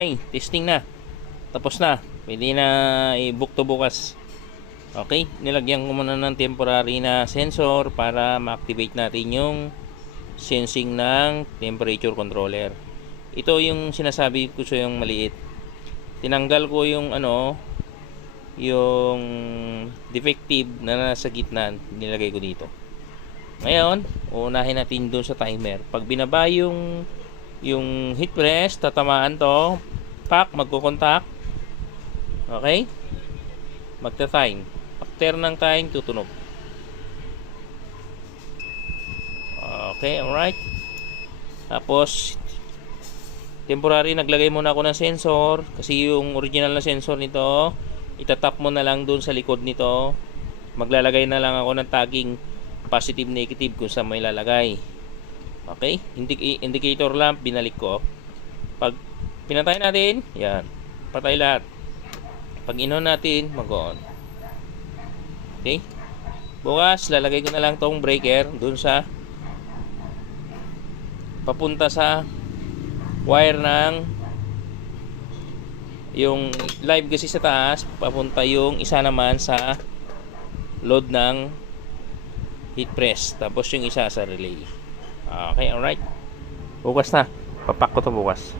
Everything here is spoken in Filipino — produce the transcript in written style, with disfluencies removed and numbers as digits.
Okay, testing na. Tapos na. Pwede na i-book to bukas. Okay, nilagyan ko muna ng temporary na sensor para ma-activate natin yung sensing ng temperature controller. Ito yung sinasabi ko sa yung maliit. Tinanggal ko yung yung defective na nasa gitna, nilagay ko dito. Ngayon, uunahin natin doon sa timer. Pag binaba yung heat press, tatamaan to, magko-contact. Okay? Magta-time. After ng time, tutunog. Okay, alright. Tapos, temporary, naglagay muna ako ng sensor. Kasi yung original na sensor nito, itatap mo na lang dun sa likod nito. Maglalagay na lang ako ng tagging positive, negative kung saan may lalagay. Okay? Indicator lamp, binalik ko. Pag pinatay natin, yan. Patay lahat. Pag in-on natin, mag-on. Okay? Bukas, lalagay ko na lang tong breaker dun sa papunta sa wire ng yung live kasi sa taas, papunta yung isa naman sa load ng heat press. Tapos yung isa sa relay. Okay, alright. Bukas na. Papak ko to bukas.